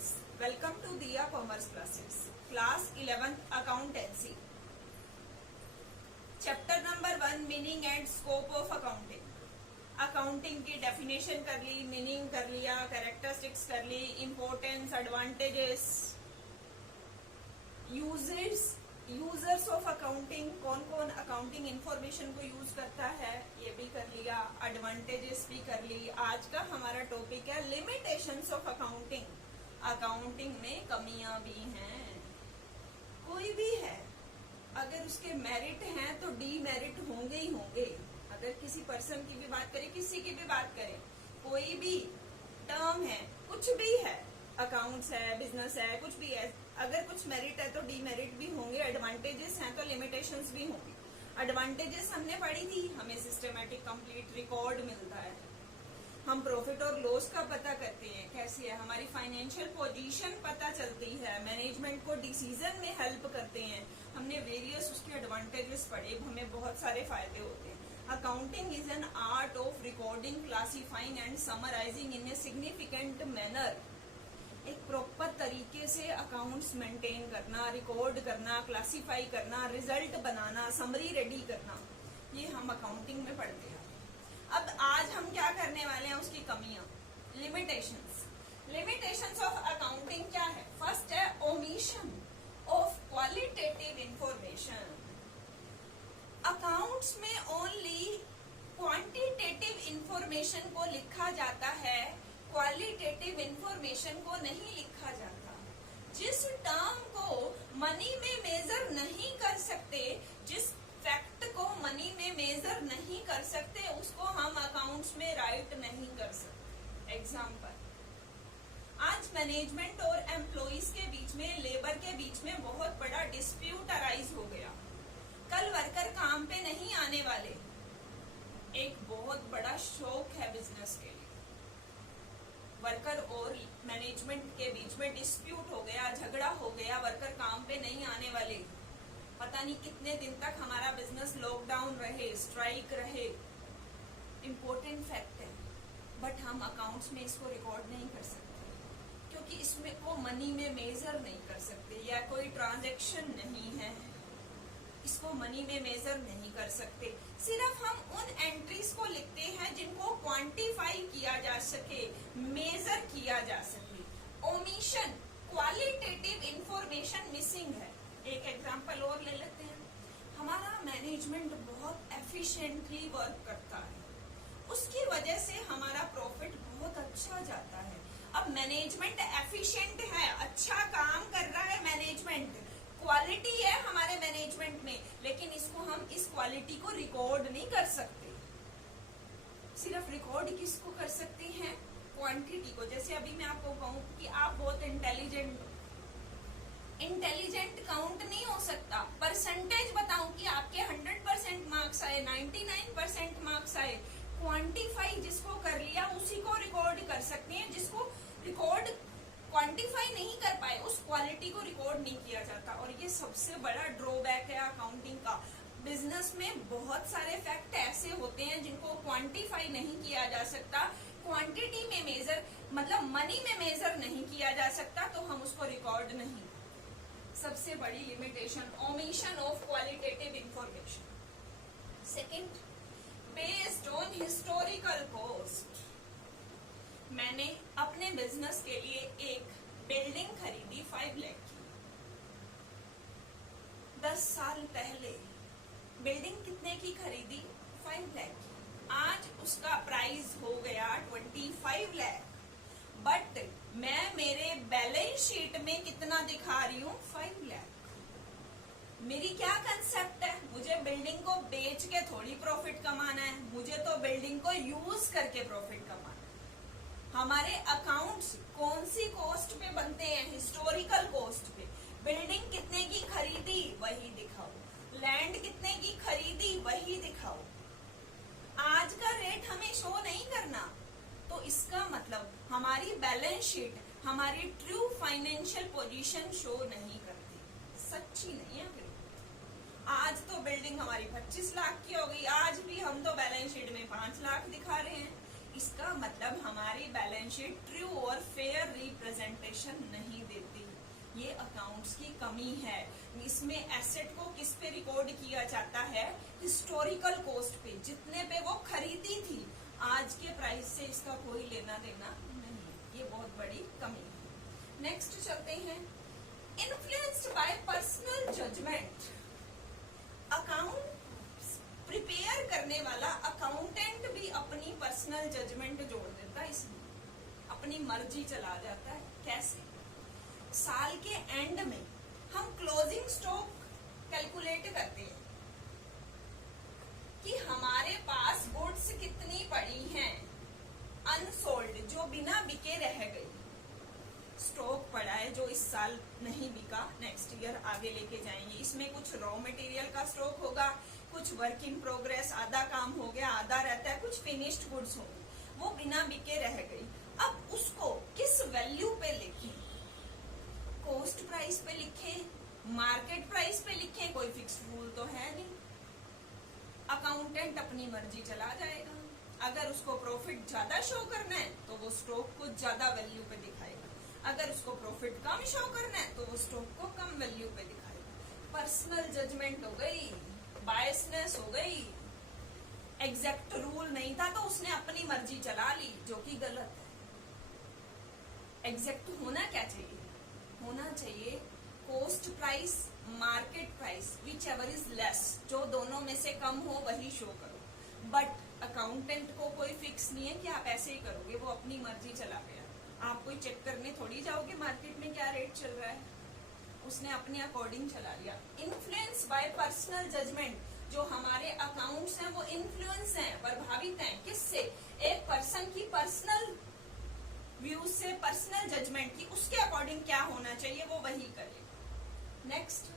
students, welcome to Diya Commerce Classes, Class 11th Accountancy. Chapter number 1 Meaning and Scope of Accounting. Accounting की definition कर ली, meaning कर लिया, characteristics कर ली, importance, advantages, users of accounting, कौन कौन अकाउंटिंग इंफॉर्मेशन को यूज करता है ये भी कर लिया, एडवांटेजेस भी कर ली. आज का हमारा टॉपिक है लिमिटेशंस ऑफ अकाउंटिंग. अकाउंटिंग में कमियां भी हैं, कोई भी है, अगर उसके मेरिट हैं तो डीमेरिट होंगे ही होंगे. अगर किसी पर्सन की भी बात करें, किसी की भी बात करें, कोई भी टर्म है, कुछ भी है, अकाउंट्स है, बिजनेस है, कुछ भी है, अगर कुछ मेरिट है तो डीमेरिट भी होंगे, एडवांटेजेस हैं तो लिमिटेशंस भी होंगी. एडवांटेजेस हमने पढ़ी थी, हमें सिस्टमेटिक कंप्लीट रिकॉर्ड मिलता है, हम प्रॉफिट और लॉस का पता करते हैं, कैसी है हमारी फाइनेंशियल पोजीशन पता चलती है, मैनेजमेंट को डिसीजन में हेल्प करते हैं. हमने वेरियस उसके एडवांटेजेस पढ़े, हमें बहुत सारे फायदे होते हैं. Accounting is an art of recording, classifying and summarising in a significant manner. एक प्रॉपर तरीके से अकाउंट्स मेंटेन करना, रिकॉर्ड करना, क्लासिफाई करना, रिजल्ट बनाना, समरी रेडी करना, ये हम अकाउंटिंग में पढ़ते हैं. अब आज हम क्या करने वाले हैं, उसकी कमियां, लिमिटेशंस. लिमिटेशंस ऑफ अकाउंटिंग क्या है? फर्स्ट है omission of qualitative information. Accounts में ओनली क्वांटिटेटिव इंफॉर्मेशन को लिखा जाता है, क्वालिटेटिव इंफॉर्मेशन को नहीं लिखा जाता. जिस टर्म को मनी में मेजर नहीं कर सकते, जिस फैक्ट को मनी में मेजर नहीं कर सकते, उसको हम अकाउंट्स में राइट नहीं कर सकते. एग्जाम्पल, आज मैनेजमेंट और एम्प्लॉइज के बीच में, लेबर के बीच में बहुत बड़ा डिस्प्यूट अराइज हो गया. कल वर्कर काम पे नहीं आने वाले. एक बहुत बड़ा शौक है बिजनेस के लिए. वर्कर और मैनेजमेंट के बीच में डिस्प्यूट हो गया, झगड़ा हो गया, वर्कर काम पे नहीं आने वाले. पता नहीं कितने दिन तक हमारा बिजनेस लॉकडाउन रहे, स्ट्राइक रहे. इम्पोर्टेंट फैक्ट है, बट हम अकाउंट्स में इसको रिकॉर्ड नहीं कर सकते, क्योंकि इसमें को मनी में मेजर नहीं कर सकते, या कोई ट्रांजैक्शन नहीं है, इसको मनी में मेजर नहीं कर सकते. सिर्फ हम उन एंट्रीज को लिखते हैं जिनको क्वांटिफाई किया जा सके, मेजर किया जा सके. ओमिशन, क्वालिटेटिव इंफॉर्मेशन मिसिंग है. एक एग्जांपल और ले लेते हैं. हमारा मैनेजमेंट बहुत एफिशिएंटली वर्क करता है, उसकी वजह से हमारा प्रॉफिट बहुत अच्छा जाता है. अब मैनेजमेंट एफिशिएंट है, अच्छा काम कर रहा है, मैनेजमेंट क्वालिटी है हमारे मैनेजमेंट में, लेकिन इसको हम इस क्वालिटी को रिकॉर्ड नहीं कर सकते. सिर्फ रिकॉर्ड किसको कर सकते हैं? क्वांटिटी को. जैसे अभी मैं आपको कहूँ कि आप बहुत इंटेलिजेंट काउंट नहीं हो सकता. परसेंटेज बताऊं कि आपके 100% मार्क्स आए, 99% मार्क्स आए. क्वांटिफाई जिसको कर लिया उसी को रिकॉर्ड कर सकते हैं. जिसको रिकॉर्ड क्वांटिफाई नहीं कर पाए, उस क्वालिटी को रिकॉर्ड नहीं किया जाता. और ये सबसे बड़ा ड्रॉबैक है अकाउंटिंग का. बिजनेस में बहुत सारे फैक्ट ऐसे होते हैं जिनको क्वांटिफाई नहीं किया जा सकता, क्वांटिटी में मेजर मतलब मनी में मेजर नहीं किया जा सकता, तो हम उसको रिकॉर्ड नहीं. सबसे बड़ी limitation, omission of qualitative information. Second, based on historical cost. मैंने अपने बिजनेस के लिए एक बिल्डिंग खरीदी 5 लाख की. 10 साल पहले बिल्डिंग कितने की खरीदी? 5 लाख की. आज उसका प्राइस हो गया 25 लाख. बट मैं मेरे बैलेंस शीट में कितना दिखा रही हूँ? 5 लाख. मेरी क्या कंसेप्ट है? मुझे बिल्डिंग को बेच के थोड़ी प्रॉफिट कमाना है, मुझे तो बिल्डिंग को यूज करके प्रॉफिट कमाना है. हमारे अकाउंट्स कौन सी कॉस्ट पे बनते हैं? हिस्टोरिकल कॉस्ट पे. बिल्डिंग कितने की खरीदी वही दिखाओ, लैंड कितने की खरीदी वही दिखाओ. आज का रेट हमें शो नहीं करना, तो इसका मतलब हमारी बैलेंस शीट हमारी ट्रू फाइनेंशियल पोजीशन शो नहीं करती, सच्ची नहीं है. फिर आज तो बिल्डिंग हमारी 25 लाख की हो गई, आज भी हम तो बैलेंस शीट में 5 लाख दिखा रहे हैं. इसका मतलब हमारी बैलेंस शीट ट्रू और फेयर रिप्रेजेंटेशन नहीं देती। ये अकाउंट्स की कमी है। इसमें एसेट को किस पे रिकॉर्ड किया जाता है? हिस्टोरिकल कॉस्ट पे, जितने पे वो खरीदी थी। आज के प्राइस से इसका कोई लेना देना नहीं। ये बहुत बड़ी कमी है। नेक्स्ट चलते हैं, influenced by personal judgement. Account prepare करने वाला अकाउंटेंट भी अपनी पर्सनल जजमेंट जोड़ देता है इसमें, अपनी मर्जी चला जाता है। कैसे? साल के एंड में हम क्लोजिंग स्टॉक कैलकुलेट करते हैं कि हमारे पास गुड्स कितनी पड़ी हैं अनसोल्ड, जो बिना बिके रह गई। स्टॉक पड़ा है जो इस साल नहीं बिका, नेक्स्ट ईयर आगे लेके जाएंगे। इसमें कुछ रॉ मटेरियल का स्टॉक होगा, कुछ वर्क इन प्रोग्रेस, आधा काम हो गया, आधा रहता है, कुछ फिनिश्ड गुड्स होंगे, वो बिना बिके रह गई। अब उसको किस वैल्यू पे लिखें? कॉस्ट प्राइस पे लिखे, मार्केट प्राइस पे लिखे? कोई फिक्स रूल तो है नहीं। अकाउंटेंट अपनी मर्जी चला जाएगा। अगर उसको प्रॉफिट ज्यादा शो करना है तो वो स्टॉक को ज्यादा वैल्यू पे दिखाएगा, अगर उसको प्रॉफिट कम शो करना है तो वो स्टॉक को कम वैल्यू पे दिखाएगा। पर्सनल जजमेंट हो गई, बायसनेस हो गई। एग्जैक्ट रूल नहीं था तो उसने अपनी मर्जी चला ली, जो कि गलत है। एग्जैक्ट होना क्या चाहिए? होना चाहिए cost price, market price, which ever is less, जो दोनों में से कम हो वही शो करो। बट अकाउंटेंट को कोई फिक्स नहीं है कि आप ऐसे ही करोगे, वो अपनी मर्जी चला गया। आप कोई चेक करने थोड़ी जाओगे मार्केट में क्या रेट चल रहा है, उसने अपने अकॉर्डिंग चला लिया। इन्फ्लुएंस बाय पर्सनल जजमेंट, जो हमारे अकाउंट्स हैं वो इन्फ्लुएंस हैं, प्रभावित हैं किससे? एक पर्सन की पर्सनल व्यू से, पर्सनल जजमेंट की, उसके अकॉर्डिंग क्या होना चाहिए वो वही करेगा। Next,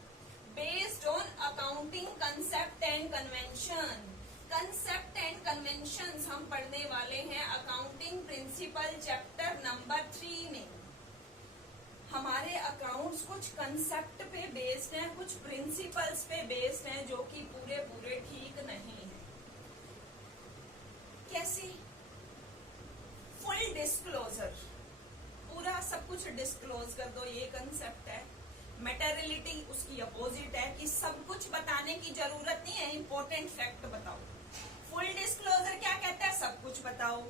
based on accounting concept and convention. Concept and conventions हम पढ़ने वाले हैं अकाउंटिंग प्रिंसिपल चैप्टर नंबर 3 में। हमारे अकाउंट्स कुछ कंसेप्ट पे बेस्ड हैं, कुछ प्रिंसिपल्स पे बेस्ड हैं, जो कि पूरे ठीक नहीं है। कैसे? फुल डिस्क्लोजर, पूरा सब कुछ डिस्क्लोज कर दो, ये कंसेप्ट है। मटेरियलिटी उसकी अपोजिट है कि सब कुछ बताने की जरूरत नहीं है, इंपॉर्टेंट फैक्ट बताओ। फुल डिस्क्लोजर क्या कहता है? सब कुछ बताओ।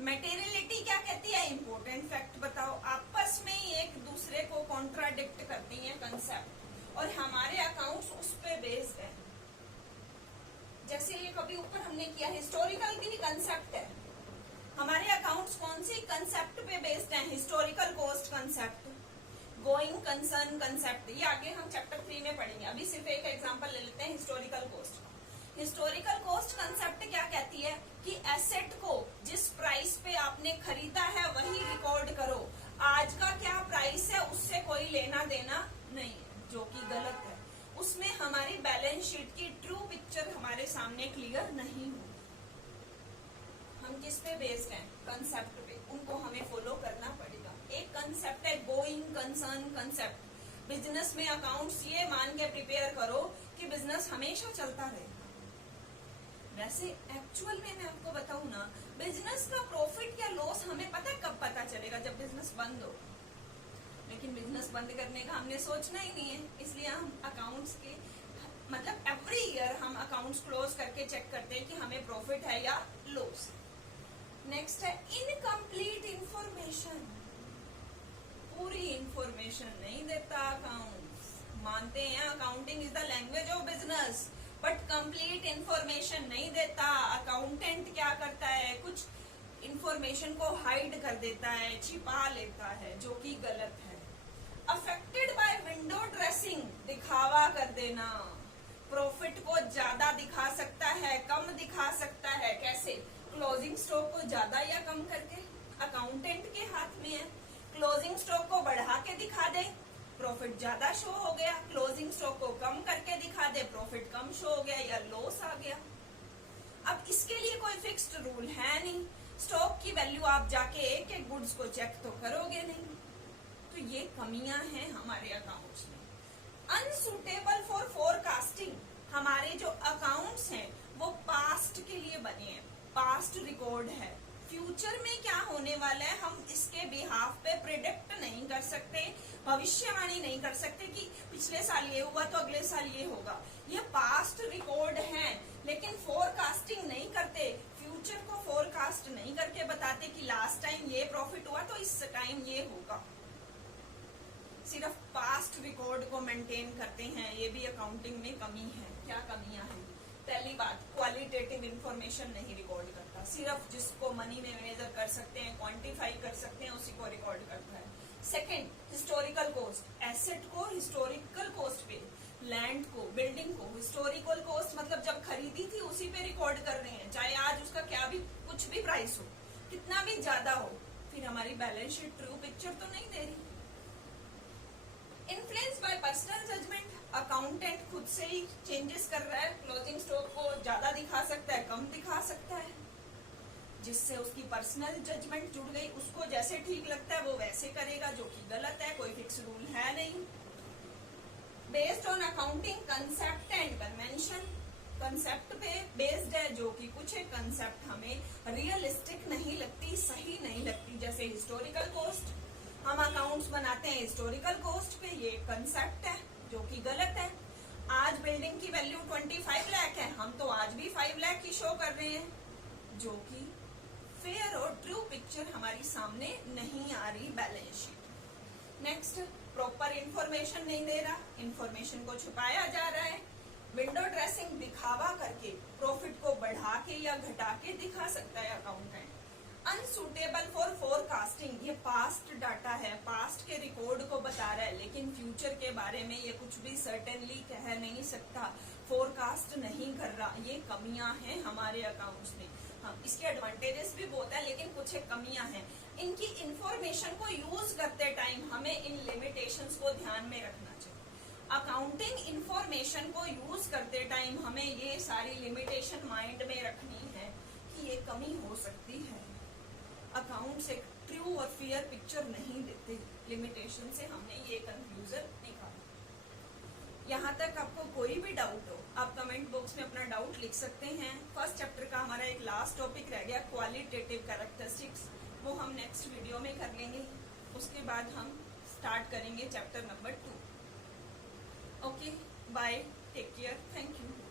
मटेरियलिटी क्या कहती है? इंपॉर्टेंट फैक्ट बताओ। आपस में ही एक दूसरे को कॉन्ट्राडिक्ट करती हैं कंसेप्ट, और हमारे अकाउंट्स उस पे बेस्ड है। जैसे ये कभी ऊपर हमने किया, हिस्टोरिकल भी कंसेप्ट है। हमारे अकाउंट्स कौन सी कंसेप्ट पे बेस्ड हैं? Historical cost concept, going concern concept. ये आगे हम चैप्टर 3 में पढ़ेंगे। अभी सिर्फ एक एग्जांपल ले लेते हैं historical cost. Historical cost concept क्या कहती है कि एसेट को जिस प्राइस पे आपने खरीदा है वही रिकॉर्ड करो, आज का क्या प्राइस है उससे कोई लेना देना नहीं है, जो कि गलत है। उसमें हमारी बैलेंस शीट की ट्रू पिक्चर हमारे सामने क्लियर नहीं होगी। हम किस पे बेस्ड हैं? कंसेप्ट पे, उनको हमें फॉलो करना पड़ेगा। एक कंसेप्ट है गोइंग कंसर्न कंसेप्ट। बिजनेस में अकाउंट्स ये मान के प्रिपेयर करो कि बिजनेस हमेशा चलता रहेगा। वैसे एक्चुअल में मैं आपको बताऊं ना, बिजनेस का प्रॉफिट या लॉस हमें पता कब पता चलेगा? जब बिजनेस बंद हो। लेकिन बिजनेस बंद करने का हमने सोचना ही नहीं है, इसलिए हम अकाउंट्स के मतलब एवरी ईयर हम अकाउंट्स क्लोज करके चेक करते हैं कि हमें प्रॉफिट है या लॉस। नेक्स्ट है इनकम्प्लीट इंफॉर्मेशन। पूरी इंफॉर्मेशन नहीं देता अकाउंट्स। मानते हैं accounting is the language of business, but complete information नहीं देता। अकाउंटेंट क्या करता है? कुछ इंफॉर्मेशन को हाइड कर देता है, छिपा लेता है, जो कि गलत है। अफेक्टेड बाय विंडो ड्रेसिंग, दिखावा कर देना। प्रॉफिट को ज्यादा दिखा सकता है, कम दिखा सकता है। कैसे? क्लोजिंग स्टॉक को ज्यादा या कम करके, अकाउंटेंट के हाथ में है। क्लोजिंग स्टॉक को बढ़ा के दिखा दे, प्रॉफिट ज्यादा शो हो गया। क्लोजिंग स्टॉक को कम करके दिखा दे, प्रॉफिट कम शो हो गया या लॉस आ गया। अब इसके लिए कोई फिक्स्ड रूल है नहीं। स्टॉक की वैल्यू आप जाके एक एक गुड्स को चेक तो करोगे नहीं। तो ये कमियां हैं हमारे अकाउंट्स में। अनसुटेबल फॉर फोरकास्टिंग, हमारे जो अकाउंट्स हैं वो पास्ट के लिए बने हैं, पास्ट रिकॉर्ड है, फ्यूचर में क्या होने वाला है हम इसके बिहाफ पे प्रिडिक्ट नहीं कर सकते, भविष्यवाणी नहीं कर सकते कि पिछले साल ये हुआ तो अगले साल ये होगा। ये पास्ट रिकॉर्ड है, लेकिन फोरकास्टिंग नहीं करते, फ्यूचर को फोरकास्ट नहीं करके बताते कि लास्ट टाइम ये प्रॉफिट हुआ तो इस टाइम ये होगा। सिर्फ पास्ट रिकॉर्ड को मेंटेन करते हैं, ये भी अकाउंटिंग में कमी है। क्या कमियां हैं? पहली बात, क्वालिटेटिव इंफॉर्मेशन नहीं रिकॉर्ड करता, सिर्फ जिसको मनी में मेजर कर सकते हैं, क्वांटिफाई कर सकते हैं, उसी को रिकॉर्ड करता है। सेकंड, हिस्टोरिकल कॉस्ट, एसेट को हिस्टोरिकल कॉस्ट पे, लैंड को, बिल्डिंग को हिस्टोरिकल कॉस्ट मतलब जब खरीदी थी उसी पे रिकॉर्ड कर रहे हैं, चाहे आज उसका क्या भी कुछ भी प्राइस हो, कितना भी ज्यादा हो, फिर हमारी बैलेंस शीट ट्रू पिक्चर तो नहीं दे रही। Influence by personal judgement, accountant खुद से ही चेंजेस कर रहा है, क्लोजिंग स्टॉक को ज्यादा दिखा सकता है, कम दिखा सकता है, जिससे उसकी पर्सनल जजमेंट जुड़ गई, उसको जैसे ठीक लगता है वो वैसे करेगा, जो कि गलत है, कोई फिक्स रूल है नहीं। Based on accounting concept and convention, concept पे बेस्ड है, जो कि कुछ एक कंसेप्ट हमें रियलिस्टिक नहीं लगती, सही नहीं लगती। जैसे हिस्टोरिकल कॉस्ट, हम अकाउंट्स बनाते हैं हिस्टोरिकल कॉस्ट पे, ये कंसेप्ट है जो कि गलत है। आज बिल्डिंग की वैल्यू 25 लाख है, हम तो आज भी 5 लाख की शो कर रहे हैं, जो कि फेयर और ट्रू पिक्चर हमारी सामने नहीं आ रही balance sheet. Next, proper information नहीं दे रहा, इंफॉर्मेशन को छुपाया जा रहा है। विंडो ड्रेसिंग, दिखावा करके प्रॉफिट को बढ़ा के या घटा के दिखा सकता है अकाउंटेंट। अनसूटेबल फॉर फोरकास्टिंग, ये पास्ट डाटा है, पास्ट के रिकॉर्ड को बता रहा है, लेकिन फ्यूचर के बारे में ये कुछ भी सर्टेनली कह नहीं सकता, फोरकास्ट नहीं कर रहा। ये कमियां हैं हमारे अकाउंट्स में। हम इसके एडवांटेजेस भी बहुत है, लेकिन कुछ एक कमियां हैं। इनकी इंफॉर्मेशन को यूज करते टाइम हमें इन लिमिटेशंस को ध्यान में रखना चाहिए। अकाउंटिंग इंफॉर्मेशन को यूज करते टाइम हमें ये सारी लिमिटेशन माइंड में रखनी है कि ये कमी हो सकती है। अकाउंट्स एक ट्रू और फेयर पिक्चर नहीं देते, लिमिटेशन से हमने ये कंक्लूजन निकाला। यहाँ तक आपको कोई भी डाउट हो, आप कमेंट बॉक्स में अपना डाउट लिख सकते हैं। फर्स्ट चैप्टर का हमारा एक लास्ट टॉपिक रह गया, क्वालिटेटिव कैरेक्टरिस्टिक्स, वो हम नेक्स्ट वीडियो में कर लेंगे। उसके बाद हम स्टार्ट करेंगे chapter number 2। Okay, bye, take care, thank you.